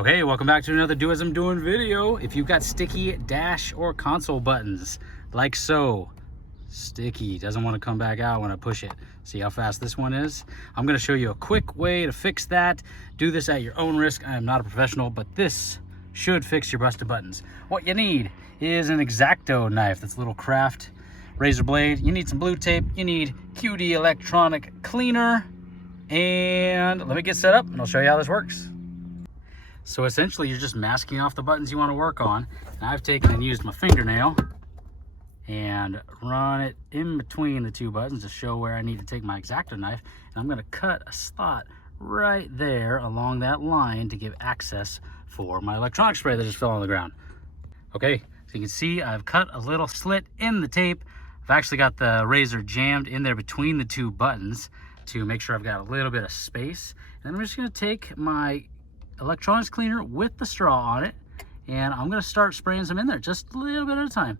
Okay, welcome back to another Do As I'm Doing video. If you've got sticky dash or console buttons, like so, sticky, doesn't want to come back out when I push it. See how fast this one is? I'm going to show you a quick way to fix that. Do this at your own risk. I am not a professional, but this should fix your busted buttons. What you need is an X-Acto knife. That's a little craft razor blade. You need some blue tape. You need QD electronic cleaner. And let me get set up and I'll show you how this works. So essentially you're just masking off the buttons you want to work on. And I've taken and used my fingernail and run it in between the two buttons to show where I need to take my X-Acto knife. And I'm going to cut a slot right there along that line to give access for my electronic spray that just fell on the ground. Okay, so you can see I've cut a little slit in the tape. I've actually got the razor jammed in there between the two buttons to make sure I've got a little bit of space. And I'm just going to take my electronics cleaner with the straw on it, and I'm going to start spraying some in there just a little bit at a time.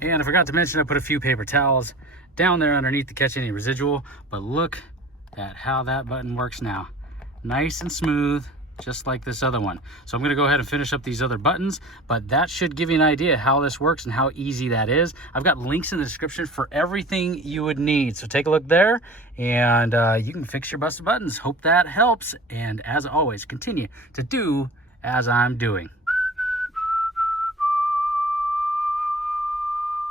And I forgot to mention I put a few paper towels down there underneath to catch any residual, but look at how that button works now. Nice and smooth, just like this other one. So I'm going to go ahead and finish up these other buttons, but that should give you an idea how this works and how easy that is. I've got links in the description for everything you would need, so take a look there and you can fix your busted buttons. Hope that helps, and as always, continue to do as I'm doing.